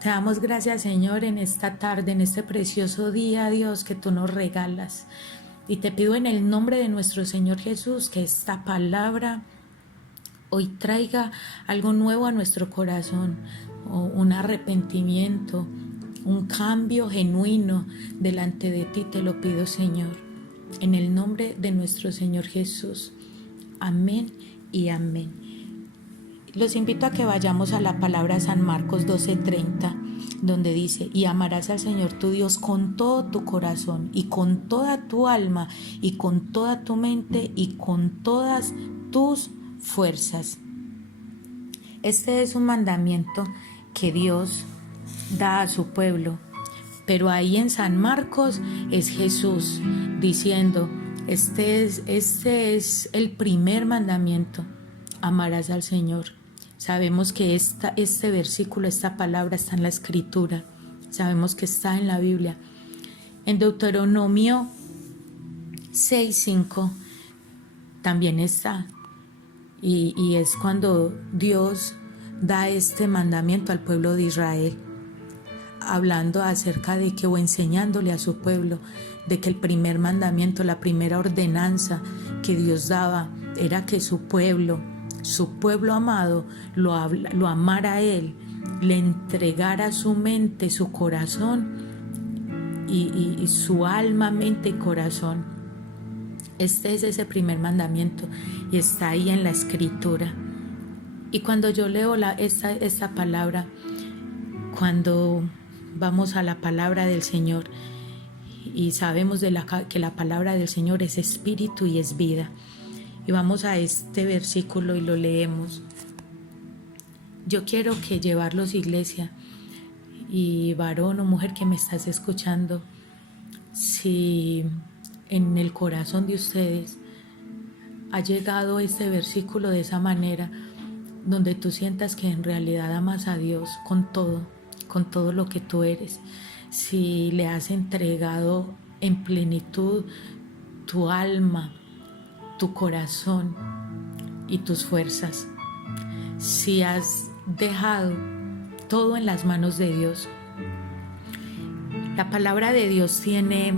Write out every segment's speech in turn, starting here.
Te damos gracias, Señor, en esta tarde, en este precioso día, Dios, que tú nos regalas. Y te pido en el nombre de nuestro Señor Jesús que esta palabra hoy traiga algo nuevo a nuestro corazón, o un arrepentimiento, un cambio genuino delante de ti. Te lo pido, Señor, en el nombre de nuestro Señor Jesús. Amén y amén. Los invito a que vayamos a la palabra San Marcos 12:30, donde dice: y amarás al Señor tu Dios con todo tu corazón y con toda tu alma y con toda tu mente y con todas tus fuerzas. Este es un mandamiento que Dios da a su pueblo, pero ahí en San Marcos es Jesús diciendo: este es el primer mandamiento, amarás al Señor. Sabemos que este versículo, esta palabra está en la Escritura, sabemos que está en la Biblia. En Deuteronomio 6:5 también está, y es cuando Dios da este mandamiento al pueblo de Israel, hablando acerca de que, o enseñándole a su pueblo, de que el primer mandamiento, la primera ordenanza que Dios daba era que su pueblo amado, lo amara a Él, le entregara su mente, su corazón y su alma, mente y corazón. Este es ese primer mandamiento y está ahí en la Escritura. Y cuando yo leo esta palabra, cuando vamos a la palabra del Señor y sabemos que la palabra del Señor es espíritu y es vida, y vamos a este versículo y lo leemos. Yo quiero que llevarlos, iglesia, y varón o mujer que me estás escuchando, si en el corazón de ustedes ha llegado este versículo de esa manera, donde tú sientas que en realidad amas a Dios con todo lo que tú eres, si le has entregado en plenitud tu alma, tu corazón y tus fuerzas, si has dejado todo en las manos de Dios. La palabra de Dios tiene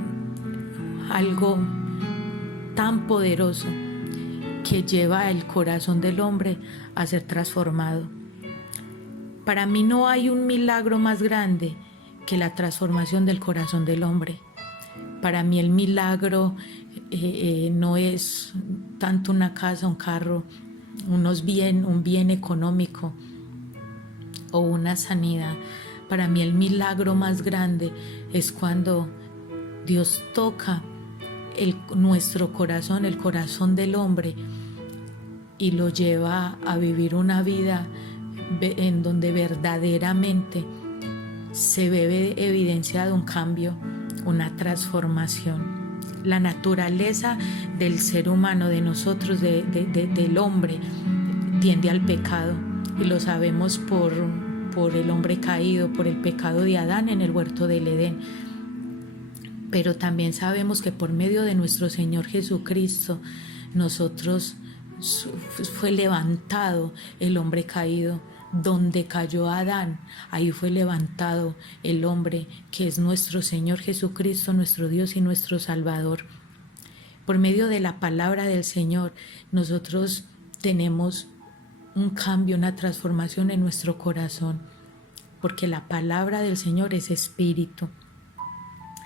algo tan poderoso que lleva el corazón del hombre a ser transformado. Para mí no hay un milagro más grande que la transformación del corazón del hombre. Para mí el milagro no es tanto una casa, un carro, un bien económico o una sanidad. Para mí el milagro más grande es cuando Dios toca nuestro corazón, el corazón del hombre, y lo lleva a vivir una vida en donde verdaderamente se ve evidenciado un cambio, una transformación. La naturaleza del ser humano, de nosotros, del hombre, tiende al pecado, y lo sabemos por el hombre caído, por el pecado de Adán en el huerto del Edén. Pero también sabemos que por medio de nuestro Señor Jesucristo, nosotros fue levantado el hombre caído. Donde cayó Adán, ahí fue levantado el hombre, que es nuestro Señor Jesucristo, nuestro Dios y nuestro Salvador. Por medio de la palabra del Señor, nosotros tenemos un cambio, una transformación en nuestro corazón, porque la palabra del Señor es espíritu.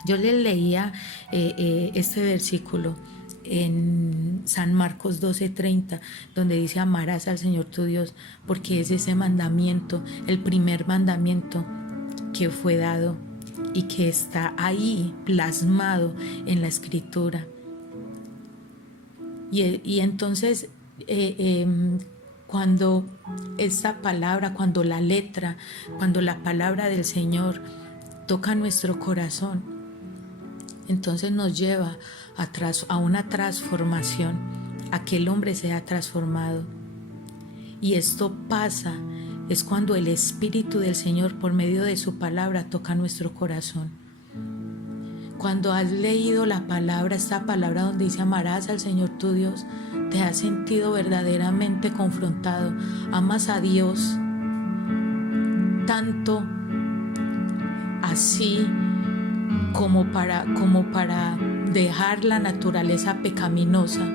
Yo les leía este versículo en San Marcos 12:30, donde dice: amarás al Señor tu Dios, porque es ese mandamiento, el primer mandamiento que fue dado y que está ahí plasmado en la Escritura. Y entonces cuando esta palabra, cuando la palabra del Señor toca nuestro corazón, entonces nos lleva a una transformación, a que el hombre sea transformado. Y esto pasa, es cuando el Espíritu del Señor, por medio de su palabra, toca nuestro corazón. Cuando has leído la palabra, esta palabra donde dice: amarás al Señor tu Dios, te has sentido verdaderamente confrontado. Amas a Dios tanto así como para dejar la naturaleza pecaminosa,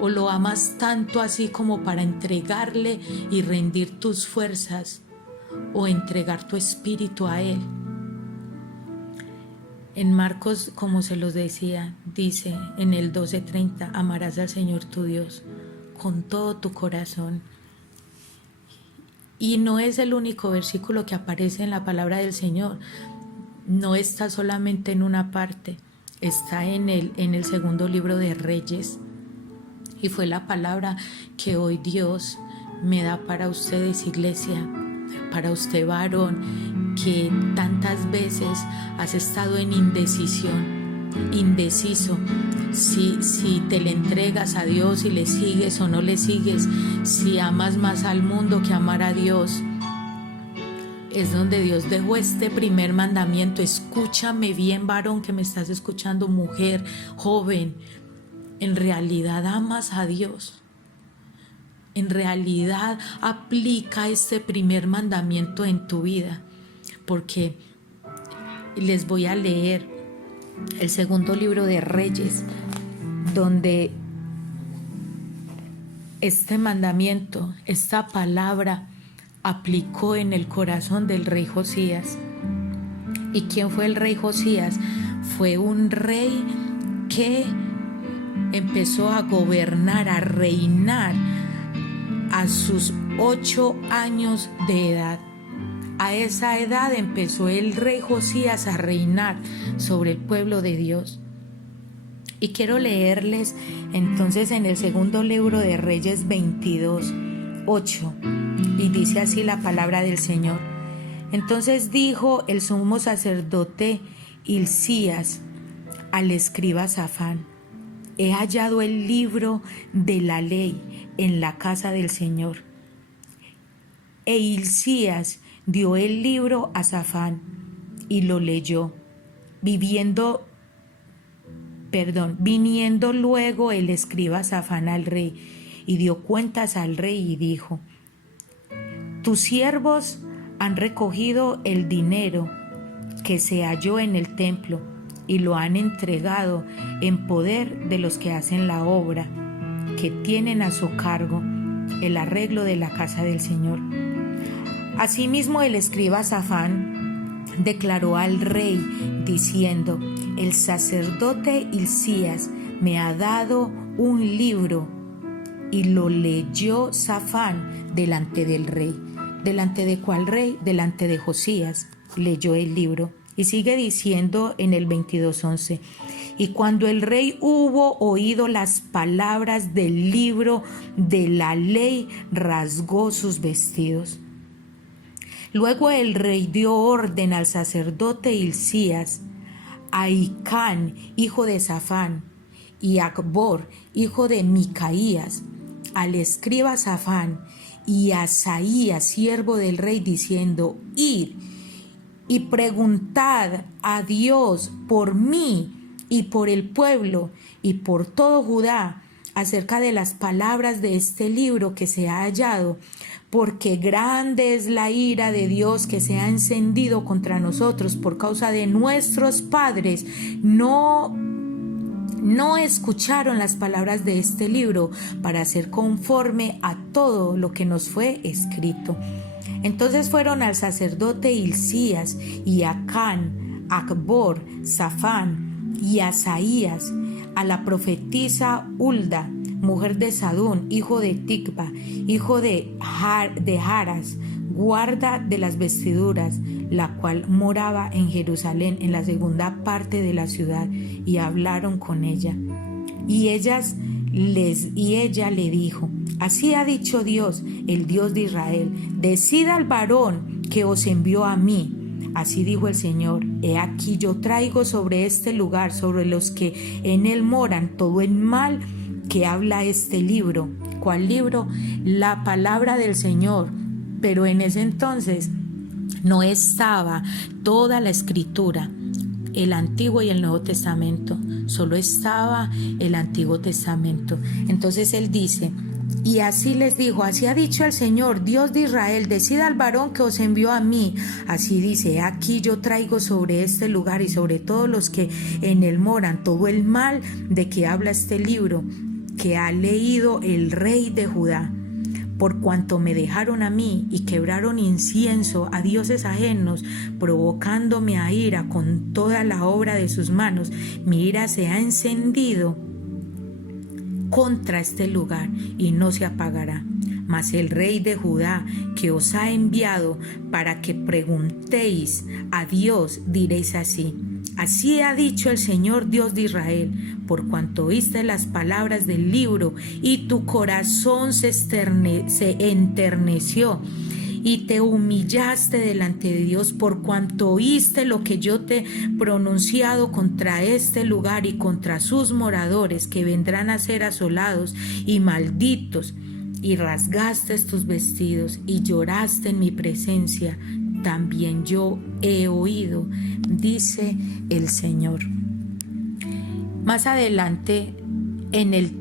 o lo amas tanto así como para entregarle y rendir tus fuerzas o entregar tu espíritu a Él. En Marcos, como se los decía, dice en el 12:30, amarás al Señor tu Dios con todo tu corazón. Y no es el único versículo que aparece en la palabra del Señor. No está solamente en una parte, está en el segundo libro de Reyes. Y fue la palabra que hoy Dios me da para ustedes, iglesia, para usted, varón, que tantas veces has estado en indecisión, indeciso, si te le entregas a Dios, si le sigues o no le sigues, si amas más al mundo que amar a Dios. Es donde Dios dejó este primer mandamiento. Escúchame bien, varón, que me estás escuchando, mujer, joven. ¿En realidad amas a Dios? ¿En realidad aplica este primer mandamiento en tu vida? Porque les voy a leer el segundo libro de Reyes, donde este mandamiento, esta palabra, aplicó en el corazón del rey Josías. ¿Y quién fue el rey Josías? Fue un rey que empezó a gobernar, a reinar a sus 8 años de edad. A esa edad empezó el rey Josías a reinar sobre el pueblo de Dios. Y quiero leerles entonces en el segundo libro de Reyes 22:8, y dice así la palabra del Señor. Entonces dijo el sumo sacerdote Hilcías al escriba Safán: he hallado el libro de la ley en la casa del Señor. E Hilcías dio el libro a Safán y lo leyó. Viniendo luego el escriba Safán al rey, y dio cuentas al rey y dijo: tus siervos han recogido el dinero que se halló en el templo y lo han entregado en poder de los que hacen la obra, que tienen a su cargo el arreglo de la casa del Señor. Asimismo el escriba Safán declaró al rey diciendo: el sacerdote Hilcías me ha dado un libro. Y lo leyó Safán delante del rey. ¿Delante de cuál rey? Delante de Josías leyó el libro. Y sigue diciendo en el 22:11: y cuando el rey hubo oído las palabras del libro de la ley, rasgó sus vestidos. Luego el rey dio orden al sacerdote Hilcías, a Hicán, hijo de Safán, y a Acbor, hijo de Micaías, al escriba Safán, y a Asaías, siervo del rey, diciendo: id y preguntad a Dios por mí y por el pueblo y por todo Judá acerca de las palabras de este libro que se ha hallado, porque grande es la ira de Dios que se ha encendido contra nosotros por causa de nuestros padres. No escucharon las palabras de este libro para hacer conforme a todo lo que nos fue escrito. Entonces fueron al sacerdote Hilcías y a Acán, Acbor, Safán y Asaías, a la profetisa Hulda, mujer de Sadún, hijo de Ticva, hijo de Jaras, guarda de las vestiduras, la cual moraba en Jerusalén, en la segunda parte de la ciudad, y hablaron con ella. Y ella le dijo: así ha dicho Dios, el Dios de Israel: decid al varón que os envió a mí. Así dijo el Señor: he aquí yo traigo sobre este lugar, sobre los que en él moran, todo el mal que habla este libro. ¿Cuál libro? La palabra del Señor. Pero en ese entonces no estaba toda la escritura, el Antiguo y el Nuevo Testamento, solo estaba el Antiguo Testamento. Entonces él dice: Y así les dijo: así ha dicho el Señor, Dios de Israel, decida al varón que os envió a mí. Así dice: aquí yo traigo sobre este lugar y sobre todos los que en él moran todo el mal de que habla este libro, que ha leído el rey de Judá. Por cuanto me dejaron a mí y quebraron incienso a dioses ajenos, provocándome a ira con toda la obra de sus manos, mi ira se ha encendido contra este lugar y no se apagará. Mas el rey de Judá, que os ha enviado para que preguntéis a Dios, diréis así: así ha dicho el Señor Dios de Israel, por cuanto oíste las palabras del libro y tu corazón se enterneció y te humillaste delante de Dios, por cuanto oíste lo que yo te he pronunciado contra este lugar y contra sus moradores, que vendrán a ser asolados y malditos, y rasgaste tus vestidos y lloraste en mi presencia, también yo he oído, dice el Señor. Más adelante, en el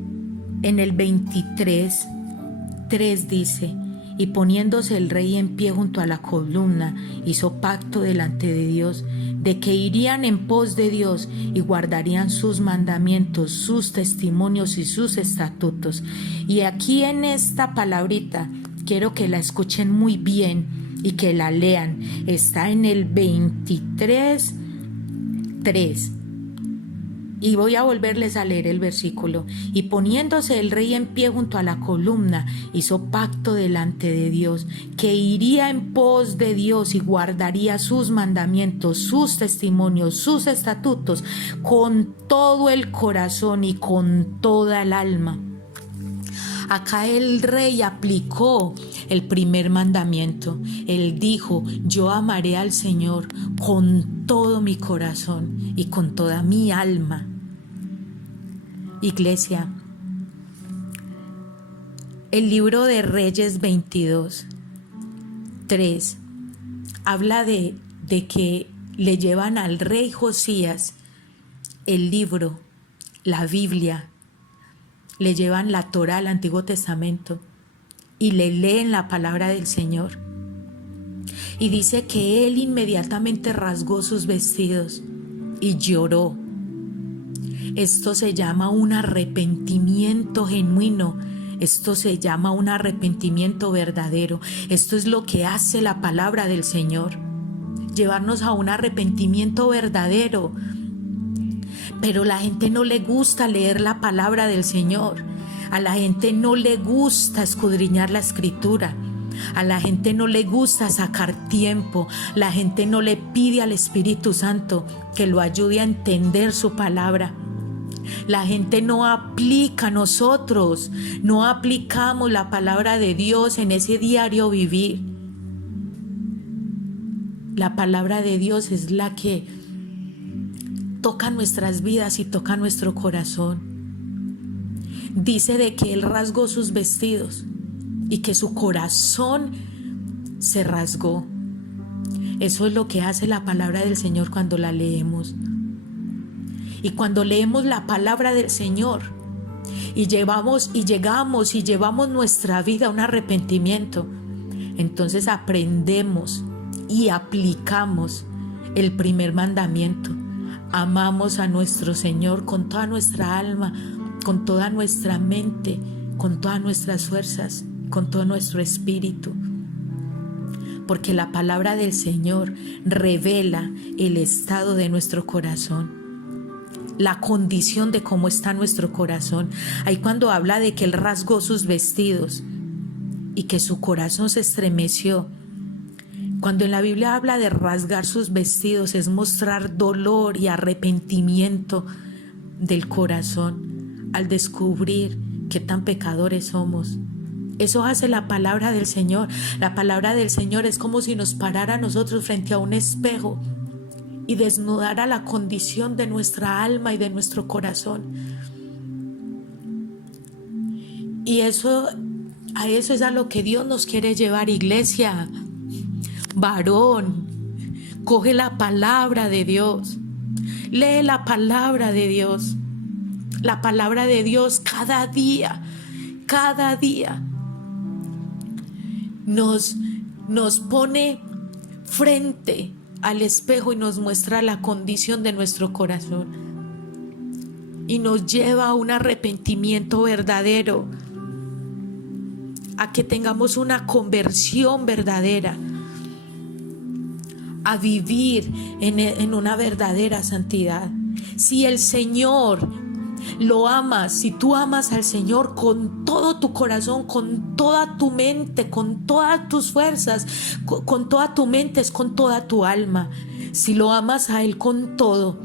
23:3 dice: y poniéndose el rey en pie junto a la columna, hizo pacto delante de Dios, de que irían en pos de Dios y guardarían sus mandamientos, sus testimonios y sus estatutos. Y aquí en esta palabrita quiero que la escuchen muy bien y que la lean. Está en el 23:3. Y voy a volverles a leer el versículo. Y poniéndose el rey en pie junto a la columna, hizo pacto delante de Dios, que iría en pos de Dios y guardaría sus mandamientos, sus testimonios, sus estatutos, con todo el corazón y con toda el alma. Acá el rey aplicó el primer mandamiento. Él dijo: yo amaré al Señor con todo mi corazón y con toda mi alma. Iglesia, el libro de Reyes 22:3 habla de que le llevan al rey Josías el libro, la Biblia, le llevan la Torá, el Antiguo Testamento, y le leen la palabra del Señor. Y dice que él inmediatamente rasgó sus vestidos y lloró. Esto se llama un arrepentimiento genuino. Esto se llama un arrepentimiento verdadero. Esto es lo que hace la palabra del Señor, llevarnos a un arrepentimiento verdadero. Pero la gente no le gusta leer la palabra del Señor. A la gente no le gusta escudriñar la Escritura. A la gente no le gusta sacar tiempo. La gente no le pide al Espíritu Santo que lo ayude a entender su palabra. La gente no aplica, nosotros no aplicamos la palabra de Dios en ese diario vivir. La palabra de Dios es la que toca nuestras vidas y toca nuestro corazón. Dice de que él rasgó sus vestidos y que su corazón se rasgó. Eso es lo que hace la palabra del Señor cuando la leemos. Y cuando leemos la palabra del Señor y llegamos nuestra vida a un arrepentimiento, entonces aprendemos y aplicamos el primer mandamiento. Amamos a nuestro Señor con toda nuestra alma, con toda nuestra mente, con todas nuestras fuerzas, con todo nuestro espíritu. Porque la palabra del Señor revela el estado de nuestro corazón, la condición de cómo está nuestro corazón. Ahí cuando habla de que él rasgó sus vestidos y que su corazón se estremeció. Cuando en la Biblia habla de rasgar sus vestidos, es mostrar dolor y arrepentimiento del corazón al descubrir qué tan pecadores somos. Eso hace la palabra del Señor. La palabra del Señor es como si nos parara a nosotros frente a un espejo y desnudara la condición de nuestra alma y de nuestro corazón. Y a eso es a lo que Dios nos quiere llevar, iglesia. Varón, coge la palabra de Dios, lee la palabra de Dios, la palabra de Dios cada día. cada día nos pone frente al espejo y nos muestra la condición de nuestro corazón y nos lleva a un arrepentimiento verdadero, a que tengamos una conversión verdadera, a vivir en una verdadera santidad. Si el Señor lo amas, si tú amas al Señor con todo tu corazón, con toda tu mente, con todas tus fuerzas, con toda tu mente, es con toda tu alma, si lo amas a Él con todo,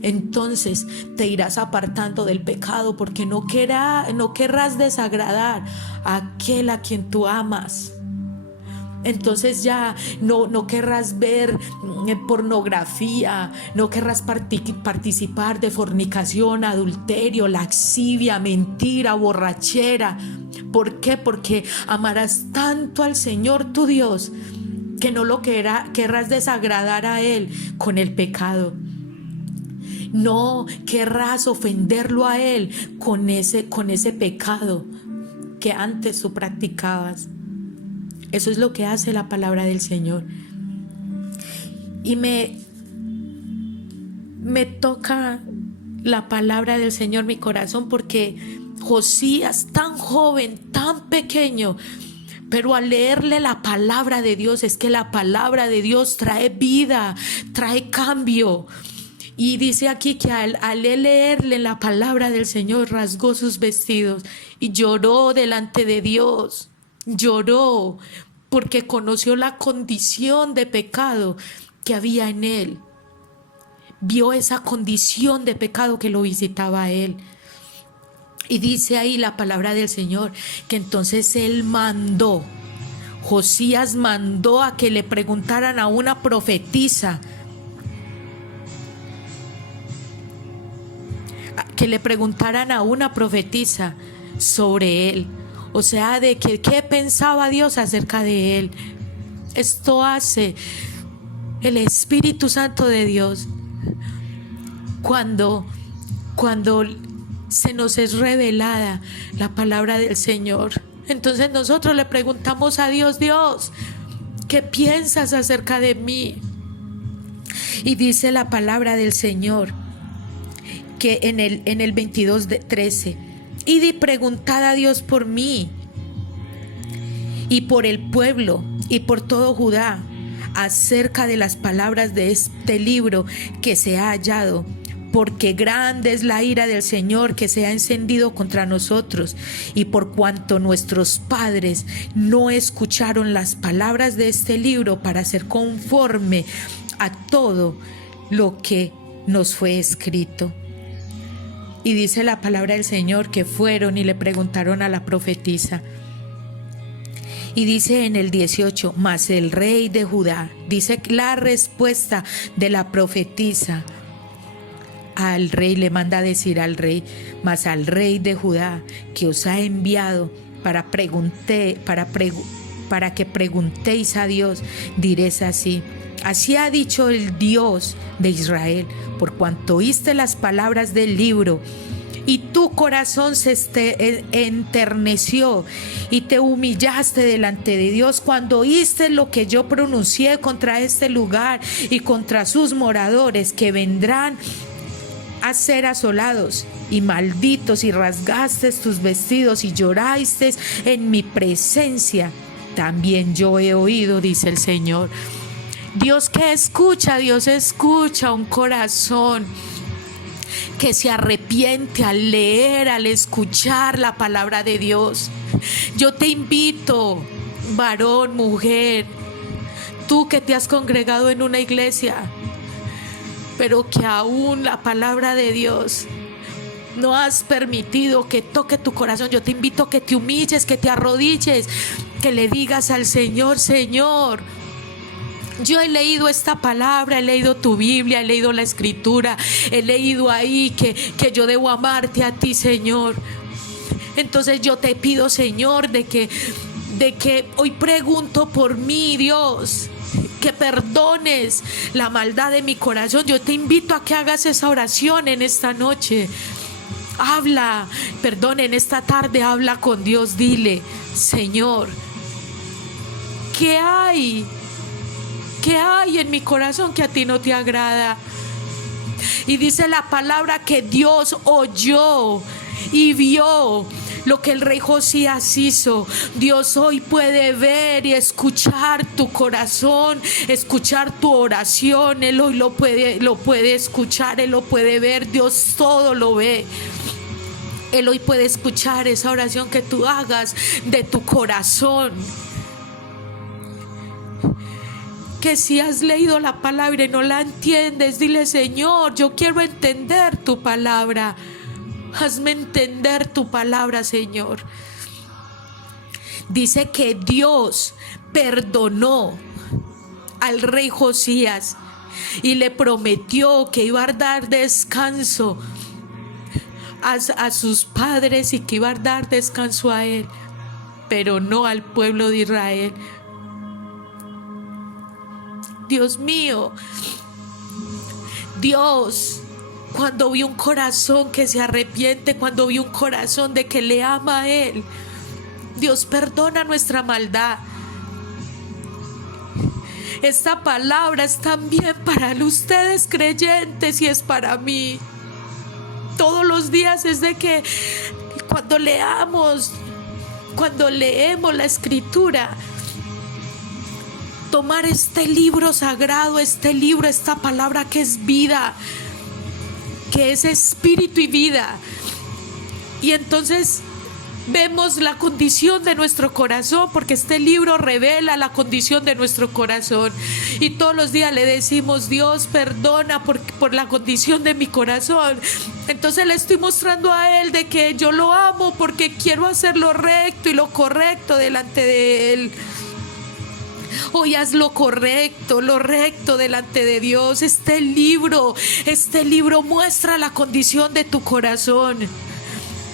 entonces te irás apartando del pecado, porque no querrás desagradar a aquel a quien tú amas. Entonces ya no querrás ver pornografía, no querrás participar de fornicación, adulterio, lascivia, mentira, borrachera. ¿Por qué? Porque amarás tanto al Señor tu Dios que no lo querrás desagradar a Él con el pecado. No querrás ofenderlo a Él con ese pecado que antes tú practicabas. Eso es lo que hace la palabra del Señor. Y me toca la palabra del Señor mi corazón, porque Josías, tan joven, tan pequeño, pero al leerle la palabra de Dios, es que la palabra de Dios trae vida, trae cambio. Y dice aquí que al leerle la palabra del Señor, rasgó sus vestidos y lloró delante de Dios. Lloró porque conoció la condición de pecado que había en él. Vio esa condición de pecado que lo visitaba a él. Y dice ahí la palabra del Señor que entonces Josías mandó a que le preguntaran a una profetisa, sobre él. O sea, de que qué pensaba Dios acerca de él. Esto hace el Espíritu Santo de Dios cuando se nos es revelada la palabra del Señor. Entonces nosotros le preguntamos a Dios: Dios, ¿qué piensas acerca de mí? Y dice la palabra del Señor que en el 22:13: id y preguntad a Dios por mí y por el pueblo y por todo Judá acerca de las palabras de este libro que se ha hallado, porque grande es la ira del Señor que se ha encendido contra nosotros, y por cuanto nuestros padres no escucharon las palabras de este libro para ser conforme a todo lo que nos fue escrito. Y dice la palabra del Señor que fueron y le preguntaron a la profetisa. Y dice en el 18: mas el rey de Judá, dice la respuesta de la profetisa al rey, le manda a decir al rey: mas al rey de Judá que os ha enviado para que preguntéis a Dios, diréis así: así ha dicho el Dios de Israel, por cuanto oíste las palabras del libro y tu corazón se enterneció y te humillaste delante de Dios cuando oíste lo que yo pronuncié contra este lugar y contra sus moradores, que vendrán a ser asolados y malditos, y rasgaste tus vestidos y lloraste en mi presencia, también yo he oído, dice el Señor. Dios escucha un corazón que se arrepiente al leer, al escuchar la palabra de Dios. Yo te invito, varón, mujer, tú que te has congregado en una iglesia, pero que aún la palabra de Dios no has permitido que toque tu corazón. Yo te invito a que te humilles, que te arrodilles, que le digas al Señor: Señor, yo he leído esta palabra, he leído tu Biblia, he leído la Escritura, he leído ahí que yo debo amarte a ti, Señor. Entonces yo te pido, Señor, de que hoy pregunto por mí, Dios, que perdones la maldad de mi corazón. Yo te invito a que hagas esa oración en esta noche. en esta tarde habla con Dios, dile: Señor, ¿qué hay? ¿Qué hay en mi corazón que a ti no te agrada? Y dice la palabra que Dios oyó y vio lo que el rey Josías hizo. Dios hoy puede ver y escuchar tu corazón, escuchar tu oración. Él hoy lo puede escuchar, Él lo puede ver. Dios todo lo ve. Él hoy puede escuchar esa oración que tú hagas de tu corazón. Que si has leído la palabra y no la entiendes, dile: Señor, yo quiero entender tu palabra. Hazme entender tu palabra, Señor. Dice que Dios perdonó al rey Josías y le prometió que iba a dar descanso a sus padres y que iba a dar descanso a él, pero no al pueblo de Israel. Dios mío, Dios, cuando vi un corazón que se arrepiente, cuando vi un corazón de que le ama a Él, Dios perdona nuestra maldad. Esta palabra es también para ustedes creyentes y es para mí. Todos los días es de que cuando leemos la Escritura, tomar este libro sagrado, esta palabra que es vida, que es espíritu y vida. Y entonces vemos la condición de nuestro corazón, porque este libro revela la condición de nuestro corazón. Y todos los días le decimos: Dios, perdona por la condición de mi corazón. Entonces le estoy mostrando a Él de que yo lo amo porque quiero hacer lo recto y lo correcto delante de Él. Hoy haz lo recto delante de Dios. Este libro muestra la condición de tu corazón.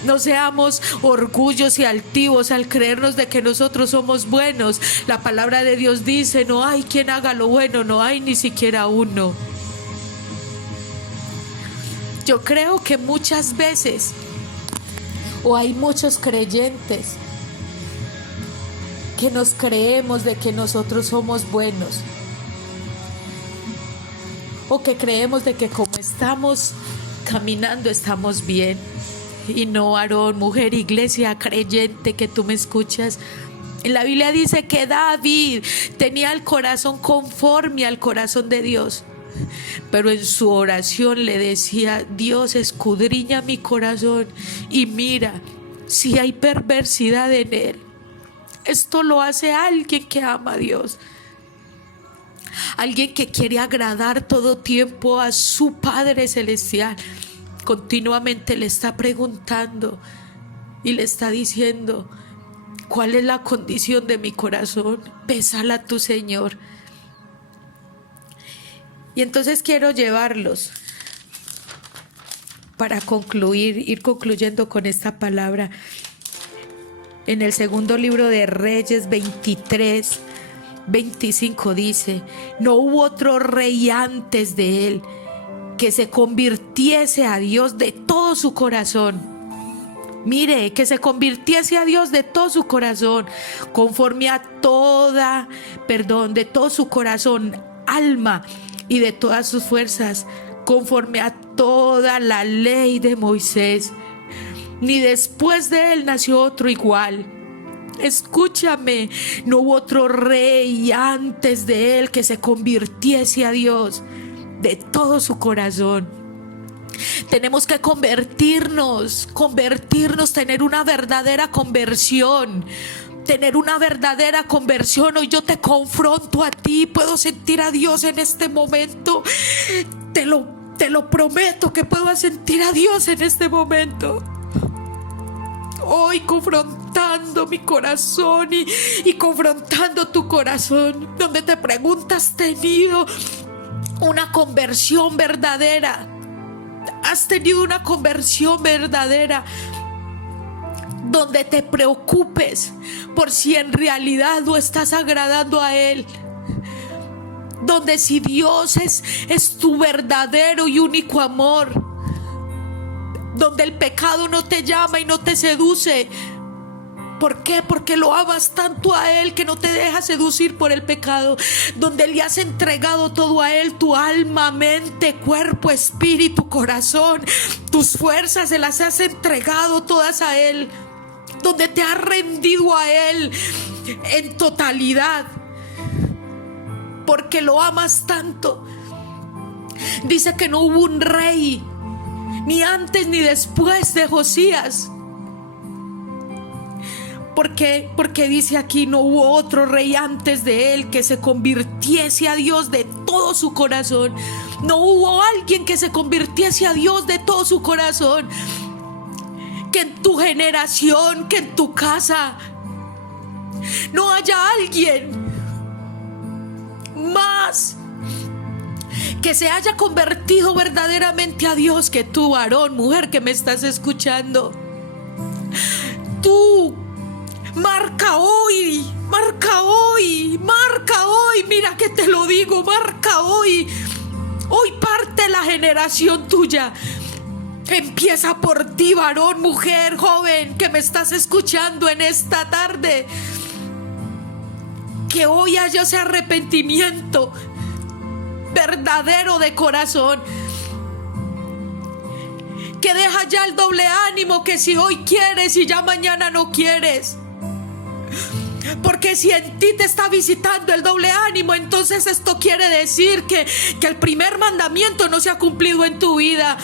No seamos orgullosos y altivos al creernos de que nosotros somos buenos. La palabra de Dios dice: no hay quien haga lo bueno, no hay ni siquiera uno. Yo creo que muchas veces, o hay muchos creyentes, que nos creemos de que nosotros somos buenos, o que creemos de que como estamos caminando estamos bien. Y no, varón, mujer, iglesia, creyente que tú me escuchas, en la Biblia dice que David tenía el corazón conforme al corazón de Dios, pero en su oración le decía: Dios, escudriña mi corazón y mira si hay perversidad en él. Esto lo hace alguien que ama a Dios, alguien que quiere agradar todo tiempo a su Padre Celestial. Continuamente le está preguntando y le está diciendo: ¿cuál es la condición de mi corazón? Pésala tú, Señor. Y entonces quiero llevarlos para ir concluyendo con esta palabra. En el segundo libro de Reyes 23:25 dice: no hubo otro rey antes de él que se convirtiese a Dios de todo su corazón. Mire, que se convirtiese a Dios de todo su corazón, conforme a de todo su corazón, alma y de todas sus fuerzas, conforme a toda la ley de Moisés. Ni después de él nació otro igual. Escúchame, no hubo otro rey antes de él que se convirtiese a Dios de todo su corazón. Tenemos que convertirnos, tener una verdadera conversión. Hoy yo te confronto a ti. Puedo sentir a Dios en este momento. Te lo prometo que puedo sentir a Dios en este momento. Hoy confrontando mi corazón y confrontando tu corazón, donde te preguntas: ¿has tenido una conversión verdadera? ¿Has tenido una conversión verdadera? Donde te preocupes por si en realidad no estás agradando a Él. Donde si Dios es tu verdadero y único amor, donde el pecado no te llama y no te seduce. ¿Por qué? Porque lo amas tanto a Él que no te deja seducir por el pecado. Donde le has entregado todo a Él, tu alma, mente, cuerpo, espíritu, corazón, tus fuerzas, se las has entregado todas a Él. Donde te has rendido a Él en totalidad, porque lo amas tanto. Dice que no hubo un rey, ni antes ni después de Josías. Porque dice aquí, no hubo otro rey antes de él que se convirtiese a Dios de todo su corazón. No hubo alguien que se convirtiese a Dios de todo su corazón. Que en tu generación, que en tu casa no haya alguien más que se haya convertido verdaderamente a Dios que tú, varón, mujer que me estás escuchando. Tú marca hoy, marca hoy, marca hoy. Mira que te lo digo, marca hoy. Hoy parte la generación tuya. Empieza por ti, varón, mujer, joven que me estás escuchando en esta tarde. Que hoy haya ese arrepentimiento verdadero de corazón. Que deja ya el doble ánimo, que si hoy quieres y ya mañana no quieres. Porque si en ti te está visitando el doble ánimo, entonces esto quiere decir que el primer mandamiento no se ha cumplido en tu vida,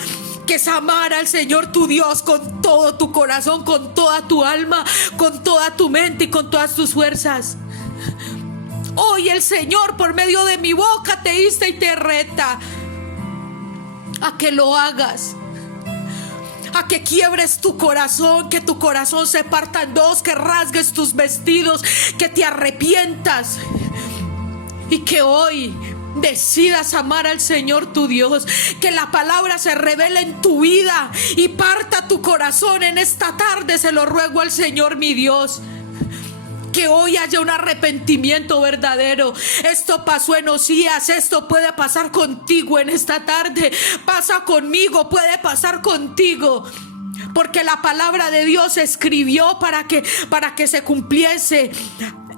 que es amar al Señor tu Dios con todo tu corazón, con toda tu alma, con toda tu mente y con todas tus fuerzas. Hoy el Señor por medio de mi boca te insta y te reta a que lo hagas, a que quiebres tu corazón, que tu corazón se parta en dos, que rasgues tus vestidos, que te arrepientas y que hoy decidas amar al Señor tu Dios. Que la palabra se revele en tu vida y parta tu corazón en esta tarde. Se lo ruego al Señor mi Dios. Que hoy haya un arrepentimiento verdadero. Esto pasó en Osías, esto puede pasar contigo en esta tarde. Pasa conmigo, puede pasar contigo. Porque la palabra de Dios se escribió para que se cumpliese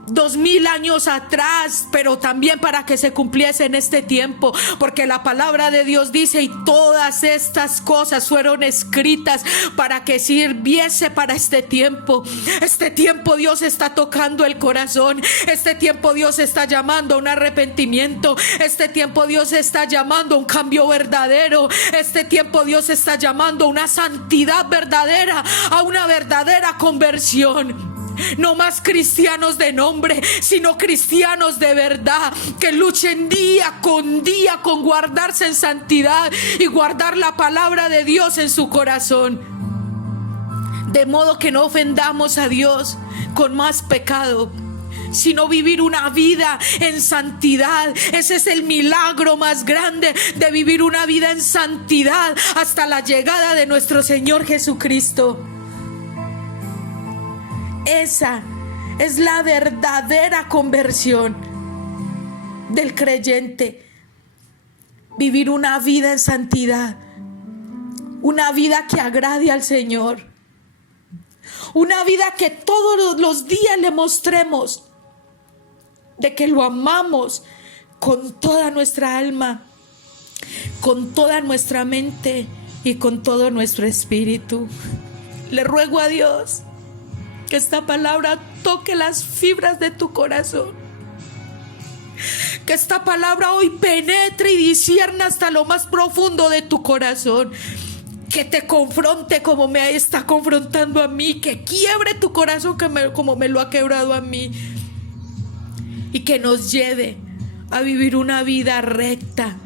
2000 años atrás, pero también para que se cumpliese en este tiempo, porque la palabra de Dios dice: y todas estas cosas fueron escritas para que sirviese para este tiempo. Este tiempo Dios está tocando el corazón, este tiempo Dios está llamando a un arrepentimiento, este tiempo Dios está llamando a un cambio verdadero, este tiempo Dios está llamando a una santidad verdadera, a una verdadera conversión. No más cristianos de nombre, sino cristianos de verdad, que luchen día con guardarse en santidad y guardar la palabra de Dios en su corazón, de modo que no ofendamos a Dios con más pecado, sino vivir una vida en santidad. Ese es el milagro más grande, de vivir una vida en santidad hasta la llegada de nuestro Señor Jesucristo. Esa es la verdadera conversión del creyente. Vivir una vida en santidad, una vida que agrade al Señor, una vida que todos los días le mostremos de que lo amamos con toda nuestra alma, con toda nuestra mente y con todo nuestro espíritu. Le ruego a Dios que esta palabra toque las fibras de tu corazón. Que esta palabra hoy penetre y discierna hasta lo más profundo de tu corazón. Que te confronte como me está confrontando a mí. Que quiebre tu corazón como me lo ha quebrado a mí. Y que nos lleve a vivir una vida recta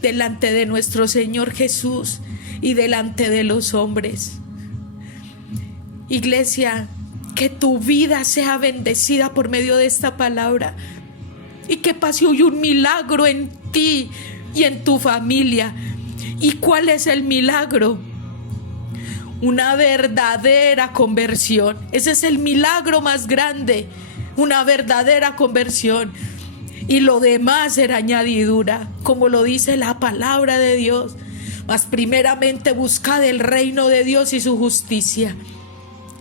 delante de nuestro Señor Jesús y delante de los hombres. Iglesia, que tu vida sea bendecida por medio de esta palabra y que pase hoy un milagro en ti y en tu familia. ¿Y cuál es el milagro? Una verdadera conversión. Ese es el milagro más grande, una verdadera conversión. Y lo demás será añadidura, como lo dice la palabra de Dios. mas primeramente buscad el reino de Dios y su justicia,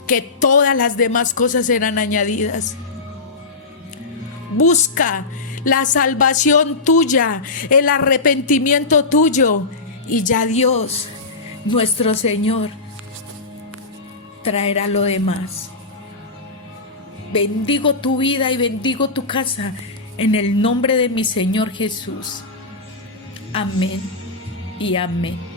que todas las demás cosas serán añadidas. Busca la salvación tuya, el arrepentimiento tuyo, y ya Dios, nuestro Señor, traerá lo demás. Bendigo tu vida y bendigo tu casa en el nombre de mi Señor Jesús. Amén y amén.